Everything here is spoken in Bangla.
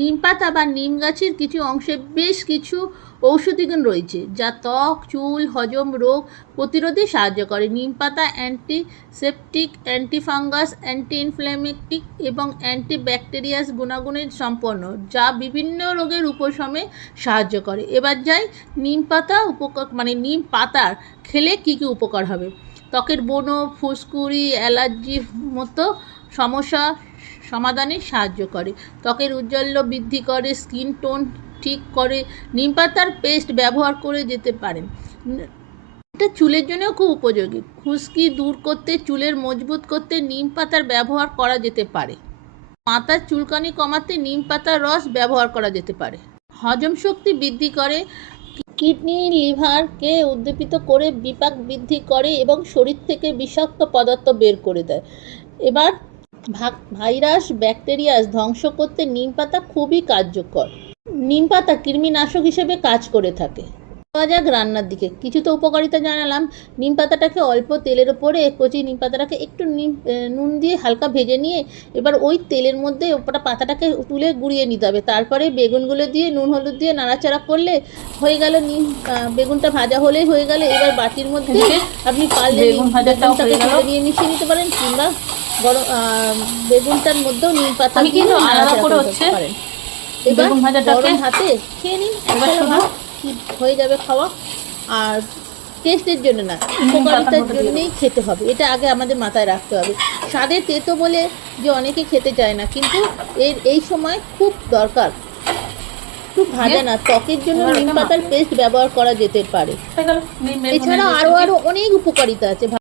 নিম পাতা বা নিম গাছের কিছু অংশে বেশ কিছু ঔষধি গুণ রয়েছে, যা ত্বক, চুল, হজম রোগ প্রতিরোধে সাহায্য করে। নিম পাতা অ্যান্টিসেপটিক অ্যান্টিফাঙ্গাস অ্যান্টি ইনফ্ল্যামেটিক এবং অ্যান্টিব্যাকটেরিয়াস গুণাগুণের সম্পন্ন, যা বিভিন্ন রোগের উপশমে সাহায্য করে। এবার যাই নিম পাতা উপকার মানে নিম পাতার খেলে কী কী উপকার হবে? ত্বকের ব্রণ ফুসকুড়ি অ্যালার্জির মতো সমস্যা সমাধানে সাহায্য করে। ত্বকের উজ্জ্বল্য বৃদ্ধি করে, স্কিন টোন ঠিক করে, নিম পাতার পেস্ট ব্যবহার করে যেতে পারেন। এটা চুলের জন্যও খুব উপযোগী। খুশকি দূর করতে, চুলের মজবুত করতে নিম পাতার ব্যবহার করা যেতে পারে। মাথার চুলকানি কমাতে নিম পাতার রস ব্যবহার করা যেতে পারে। হজম শক্তি বৃদ্ধি করে কিডনি, লিভারকে উদ্দীপিত করে বিপাক বৃদ্ধি করে এবং শরীর থেকে বিষাক্ত পদার্থ বের করে দেয়। এবার ভাইরাস ব্যাকটেরিয়াস ধ্বংস করতে নিম পাতা খুবই কার্যকর। নিম পাতা কৃমিনাশক হিসেবে কাজ করে থাকে। যাওয়া যাক রান্নার দিকে। কিছু তো উপকারিতা জানালাম। নিম পাতাটাকে অল্প তেলের ওপরে কচি নিম পাতাটাকে একটু নিম নুন দিয়ে হালকা ভেজে নিয়ে এবার ওই তেলের মধ্যে ওপরটা পাতাটাকে তুলে গুঁড়িয়ে নিতে হবে। তারপরে বেগুনগুলো দিয়ে নুন হলুদ দিয়ে নাড়াচাড়া করলে হয়ে গেল নিম বেগুনটা ভাজা হলেই হয়ে গেল। এবার বাটির মধ্যে আপনি পারলে বেগুন বেগুনটাকে তুলে দিয়ে মিশিয়ে নিতে পারেন কিংবা গরম বেগুনটার মধ্যেও নিম পাতা দিয়ে নাড়াচাড়া করে করতে পারেন। এবার গরম হাতে খেয়ে নিন। কি হয়ে যাবে খাওয়া? আর টেস্টের জন্য না উপকারিতার জন্যেই খেতে হবে। এটা আগে আমাদের মাথায় রাখতে হবে। স্বাদে তেতো বলে যে অনেকে খেতে চায় না কিন্তু এর এই সময় খুব দরকার। খুব ভাজা না ত্বকের জন্য নিম পাতার পেস্ট ব্যবহার করা যেতে পারে। এছাড়া আরও আরও অনেক উপকারিতা আছে।